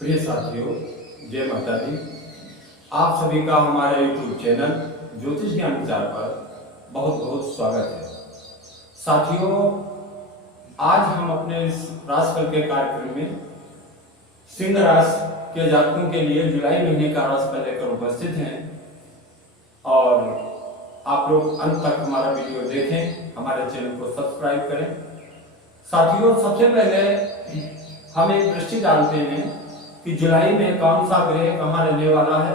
प्रिय साथियों, जय माता दी। आप सभी का हमारे YouTube चैनल ज्योतिष ज्ञान विचार पर बहुत बहुत स्वागत है। साथियों, आज हम अपने इस राशिफल के कार्यक्रम में सिंह राशि के जातकों के लिए जुलाई महीने का राशिफल लेकर उपस्थित हैं और आप लोग अंत तक हमारा वीडियो देखें, हमारे चैनल को सब्सक्राइब करें। साथियों, सबसे पहले हम एक दृष्टि डालते हैं कि जुलाई में कौन सा ग्रह कहाँ रहने वाला है,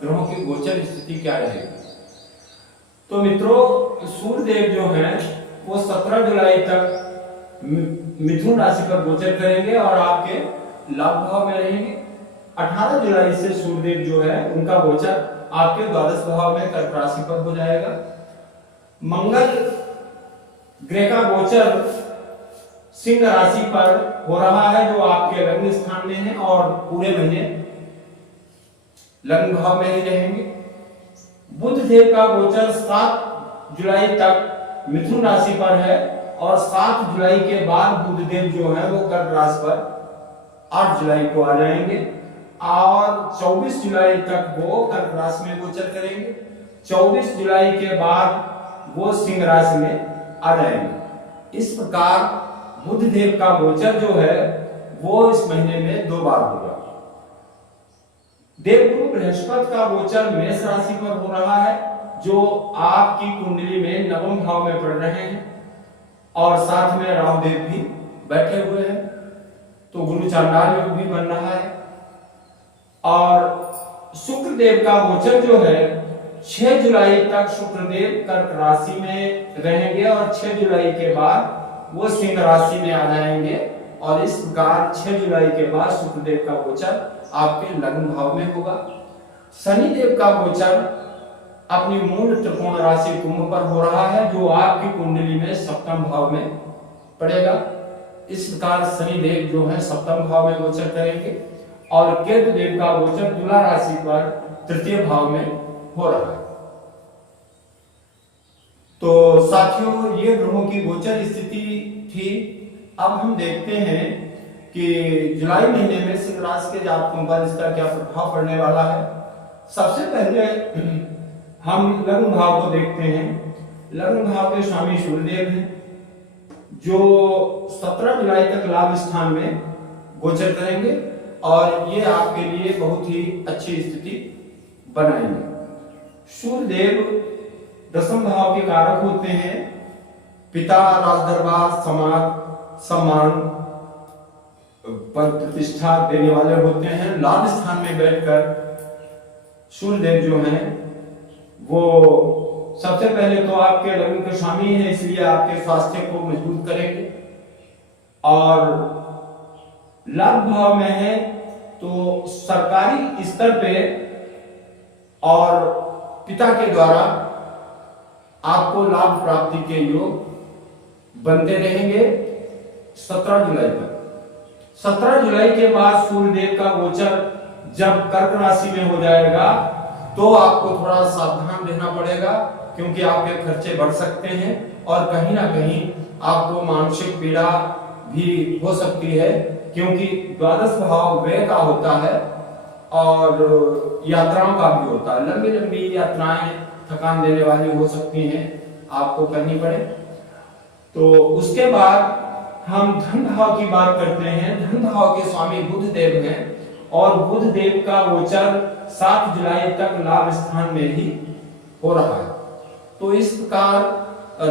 ग्रहों की गोचर स्थिति क्या रहेगी। तो मित्रों, सूर्य देव जो हैं वो 17 जुलाई तक मिथुन राशि पर गोचर करेंगे और आपके लाभ भाव में रहेंगे। 18 जुलाई से सूर्य देव जो है उनका गोचर आपके द्वादश भाव में कर्क राशि पर हो जाएगा। मंगल ग्रह का गोचर सिंह राशि पर हो रहा है जो आपके लग्न स्थान में है और पूरे महीने लग्न भाव में ही रहेंगे। बुध देव का गोचर 7 जुलाई तक मिथुन राशि पर है और 7 जुलाई के बाद बुध देव जो है वो कर्क राशि पर 8 जुलाई को आ जाएंगे और 24 जुलाई तक वो कर्क राशि में गोचर करेंगे। 24 जुलाई के बाद वो सिंह राशि में आ जाएंगे। इस प्रकार बुध देव का गोचर जो है वो इस महीने में 2 बार होगा। देवगुरु बृहस्पति का गोचर मेष राशि पर हो रहा है जो आपकी कुंडली में नवम भाव में पड़ रहे हैं और साथ में राहु देव भी बैठे हुए हैं, तो गुरु चांडाल योग भी बन रहा है। और शुक्र देव का गोचर जो है 6 जुलाई तक शुक्रदेव कर्क राशि में रहेंगे और 6 जुलाई के बाद वो सिंह राशि में आ जाएंगे और इस प्रकार 6 जुलाई के बाद शुक्रदेव का गोचर आपके लग्न भाव में होगा। शनि देव का गोचर अपनी मूल त्रिकोण राशि कुंभ पर हो रहा है जो आपकी कुंडली में सप्तम भाव में पड़ेगा। इस प्रकार शनि देव जो है सप्तम भाव में गोचर करेंगे और केतु देव का गोचर तुला राशि पर तृतीय भाव में हो रहा है। तो साथियों, ये ग्रहों की गोचर स्थिति थी। अब हम देखते हैं कि जुलाई महीने में सिंह राशि के जातकों पर इसका क्या प्रभाव पड़ने वाला है। सबसे पहले हम लग्न भाव को देखते हैं। लग्न भाव के स्वामी सूर्यदेव हैं जो 17 जुलाई तक लाभ स्थान में गोचर करेंगे और ये आपके लिए बहुत ही अच्छी स्थिति बनाएंगे। सूर्यदेव दसम भाव के कारक होते हैं। पिता, राजदरबार, समाज, सम्मान, पद प्रतिष्ठा देने वाले होते हैं। लाभ स्थान में बैठकर सूर्यदेव जो हैं वो सबसे पहले तो आपके लग्न के स्वामी हैं, इसलिए आपके स्वास्थ्य को मजबूत करेंगे और लाभ भाव में है तो सरकारी स्तर पे और पिता के द्वारा आपको लाभ प्राप्ति के योग बनते रहेंगे 17 जुलाई तक। 17 जुलाई के बाद सूर्यदेव का गोचर जब कर्क राशि में हो जाएगा तो आपको थोड़ा सावधान रहना पड़ेगा क्योंकि आपके खर्चे बढ़ सकते हैं और कहीं ना कहीं आपको मानसिक पीड़ा भी हो सकती है क्योंकि द्वादश भाव व्यय का होता है और यात्राओं का भी होता है। लंबी लंबी यात्राएं थकान देने वाली हो सकती हैं, आपको करनी पड़े। तो उसके बाद हम धन भाव की बात करते हैं। धन भाव के स्वामी बुध देव हैं और बुध देव का गोचर 7 जुलाई तक लाभ स्थान में ही हो रहा है। तो इस प्रकार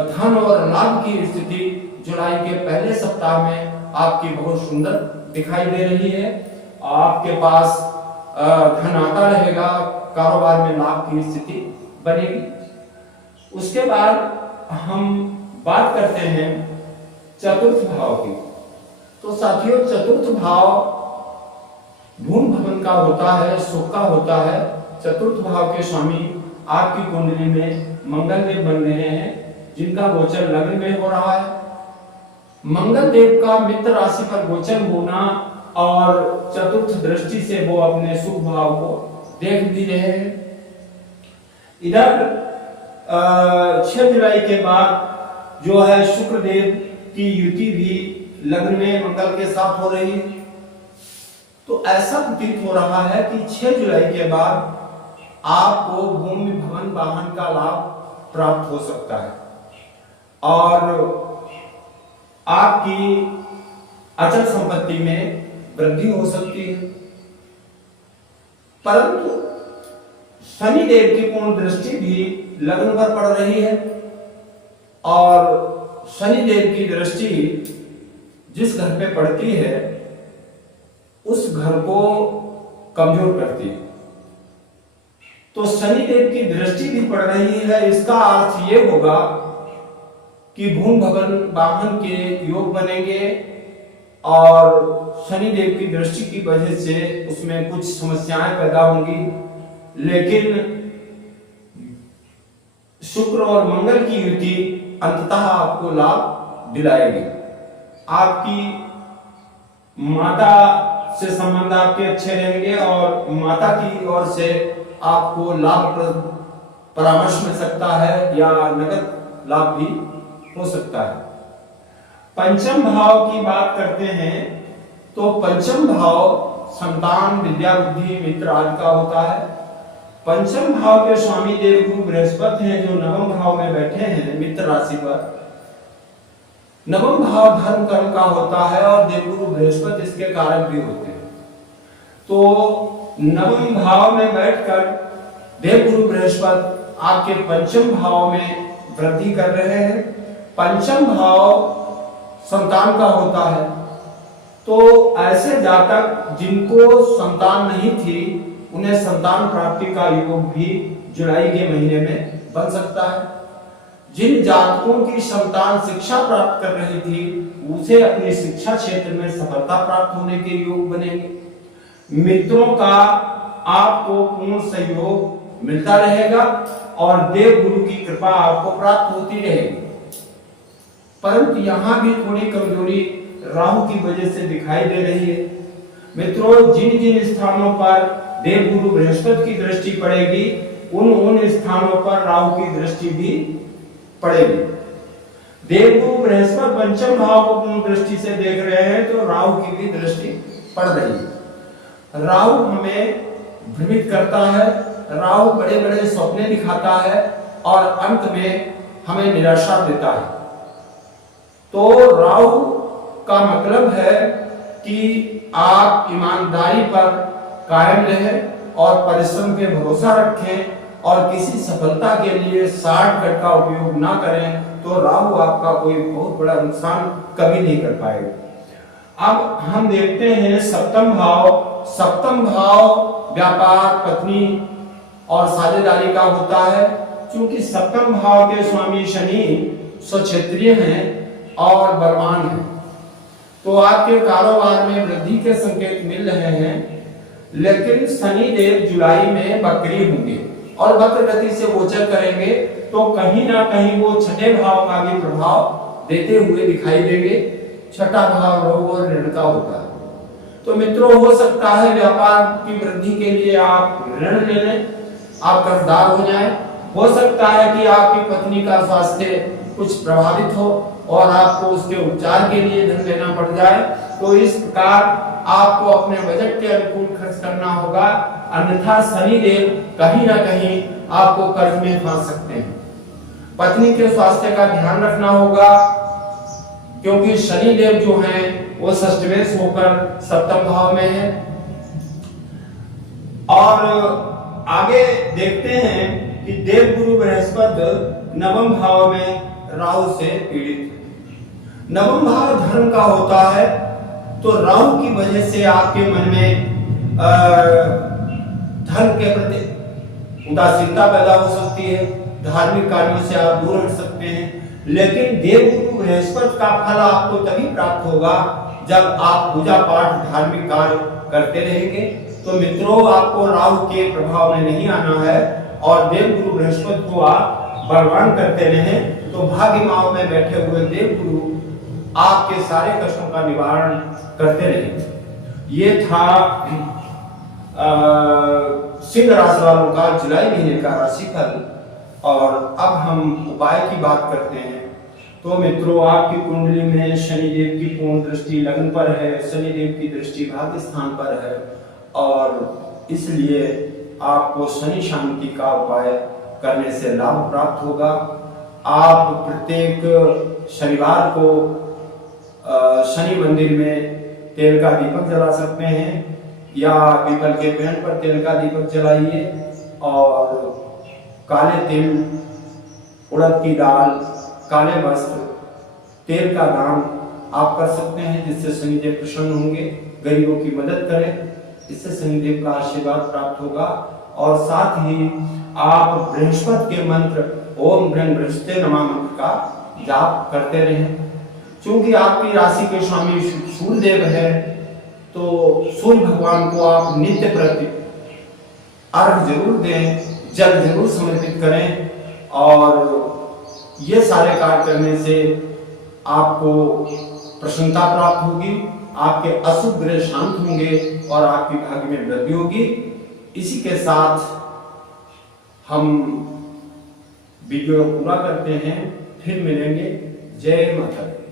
धन और लाभ की स्थिति जुलाई के पहले सप्ताह में आपकी बहुत सुंदर दिखाई दे रही है। आपके पास धन आता रहेगा, कारोबार में लाभ की स्थिति बनेगी। उसके बाद हम बात करते हैं चतुर्थ भाव की। तो साथियों, चतुर्थ भाव भूमि भवन का होता है, सुख का होता है। चतुर्थ भाव के स्वामी आपकी कुंडली में मंगल देव बन रहे हैं जिनका गोचर लग्न में हो रहा है। मंगल देव का मित्र राशि पर गोचर होना और चतुर्थ दृष्टि से वो अपने सुख भाव को देख भी रहे हैं। इधर 6 जुलाई के बाद जो है शुक्रदेव की युति भी लग्न में मंगल के साथ हो रही है तो ऐसा प्रतीत हो रहा है कि 6 जुलाई के बाद आपको भूमि भवन वाहन का लाभ प्राप्त हो सकता है और आपकी अचल संपत्ति में वृद्धि हो सकती है। परंतु शनिदेव की पूर्ण दृष्टि भी लग्न पर पड़ रही है और शनिदेव की दृष्टि जिस घर पे पड़ती है उस घर को कमजोर करती है। तो शनिदेव की दृष्टि भी पड़ रही है, इसका अर्थ ये होगा कि भूमि भवन वाहन के योग बनेंगे और शनिदेव की दृष्टि की वजह से उसमें कुछ समस्याएं पैदा होंगी, लेकिन शुक्र और मंगल की युति अंततः आपको लाभ दिलाएगी। आपकी माता से संबंध आपके अच्छे रहेंगे और माता की ओर से आपको लाभ परामर्श मिल सकता है या नगद लाभ भी हो सकता है। पंचम भाव की बात करते हैं तो पंचम भाव संतान, विद्या, बुद्धि, मित्र आदि का होता है। पंचम भाव के स्वामी देवगुरु बृहस्पति हैं जो नवम भाव में बैठे हैं मित्र राशि पर। नवम भाव धर्म कर्म का होता है और देवगुरु बृहस्पति इसके कारक भी होते हैं। तो नवम भाव में बैठकर देवगुरु बृहस्पति आपके पंचम भाव में वृद्धि कर रहे हैं। पंचम भाव संतान का होता है, तो ऐसे जातक जिनको संतान नहीं थी उन्हें संतान प्राप्ति का योग भी जुलाई के महीने में बन सकता है। जिन जातकों की संतान शिक्षा प्राप्त कर रही थी उसे अपनी शिक्षा क्षेत्र में सफलता प्राप्त होने के योग बनेंगे। मित्रों का आपको पूर्ण सहयोग मिलता रहेगा और देव गुरु की कृपा आपको प्राप्त होती रहेगी। परंतु यहाँ भी थोड़ी कमजोरी राहु की वजह से दिखाई दे रही है। मित्रों, जिन जिन स्थानों पर देव गुरु बृहस्पति की दृष्टि पड़ेगी उन स्थानों पर राहु की दृष्टि भी पड़ेगी। देवगुरु बृहस्पति पंचम भाव को पूर्ण दृष्टि से देख रहे हैं तो राहु की भी दृष्टि पड़ रही है। राहु हमें भ्रमित करता है, राहु बड़े बड़े सपने दिखाता है और अंत में हमें निराशा देता है। तो राहु का मतलब है कि आप ईमानदारी पर कायम रहें और परिश्रम पे भरोसा रखें और किसी सफलता के लिए शॉर्टकट का उपयोग ना करें तो राहु आपका कोई बहुत बड़ा नुकसान कभी नहीं कर पाएगा। अब हम देखते हैं सप्तम भाव। सप्तम भाव व्यापार, पत्नी और साझेदारी का होता है। क्योंकि सप्तम भाव के स्वामी शनि स्वक्षेत्रीय हैं और बलवान हैं, तो आपके कारोबार में वृद्धि के संकेत मिल रहे हैं। लेकिन शनि देव जुलाई में वक्री होंगे और वक्र गति से गोचर करेंगे, तो कहीं ना कहीं वो छठे भाव का भी प्रभाव देते हुए दिखाई देंगे। छठा भाव रोग और ऋण का होता है। तो मित्रों, हो सकता है व्यापार की वृद्धि के लिए आप ऋण ले लें, आप कर्जदार हो जाएं। हो सकता है कि आपकी पत्नी का स्वास्थ्य कुछ प्रभावित हो और आपको उसके उपचार के लिए धन लेना पड़ जाए। तो इस प्रकार आपको अपने बजट के अनुकूल खर्च करना होगा, अन्यथा शनि देव कहीं ना कहीं आपको कर्ज में फंस सकते हैं। पत्नी के स्वास्थ्य का ध्यान रखना होगा, क्योंकि शनि देव जो हैं वो षष्ठवेश होकर सप्तम भाव में है। और आगे देखते हैं कि देव गुरु बृहस्पति नवम भाव में राहु से पीड़ित है। नवम भाव धर्म का होता है, तो राहु की वजह से आपके मन में धर्म के प्रति उदासीनता पैदा हो सकती है, धार्मिक कार्यों से आप दूर हट सकते हैं। लेकिन देवगुरु बृहस्पति का फल आपको तभी प्राप्त होगा जब आप पूजा पाठ, धार्मिक कार्य करते रहेंगे। तो मित्रों, आपको राहु के प्रभाव में नहीं आना है और देवगुरु बृहस्पति को आप बलवान करते रहें, तो भाग्य भाव में बैठे हुए देवगुरु आपके सारे कष्टों का निवारण करते रहेंगे। ये था सिंह राशि वालों का जुलाई महीने का राशिफल। और अब हम उपाय की बात करते हैं। तो मित्रों, आपकी कुंडली में शनिदेव की पूर्ण दृष्टि लग्न पर है, शनिदेव की दृष्टि भाग्य स्थान पर है, और इसलिए आपको शनि शांति का उपाय करने से लाभ प्राप्त होगा। आप प्रत्येक शनिवार को शनि मंदिर में तेल का दीपक जला सकते हैं, या पीपल के पेड़ पर तेल का दीपक जलाइए, और काले तिल, उड़द की दाल, काले वस्त्र, तेल का दान आप कर सकते हैं, जिससे शनिदेव प्रसन्न होंगे। गरीबों की मदद करें, इससे शनिदेव का आशीर्वाद प्राप्त होगा। और साथ ही आप बृहस्पति के मंत्र ओम ब्रह्म बृहस्पति नमः मंत्र का जाप करते रहें। क्योंकि आपकी राशि के स्वामी सूर्यदेव है, तो सूर्य भगवान को आप नित्य प्रति अर्घ जरूर दें, जल जरूर समर्पित करें, और ये सारे कार्य करने से आपको प्रसन्नता प्राप्त होगी, आपके अशुभ ग्रह शांत होंगे और आपकी भाग्य में वृद्धि होगी। इसी के साथ हम वीडियो पूरा करते हैं, फिर मिलेंगे। जय माता दी।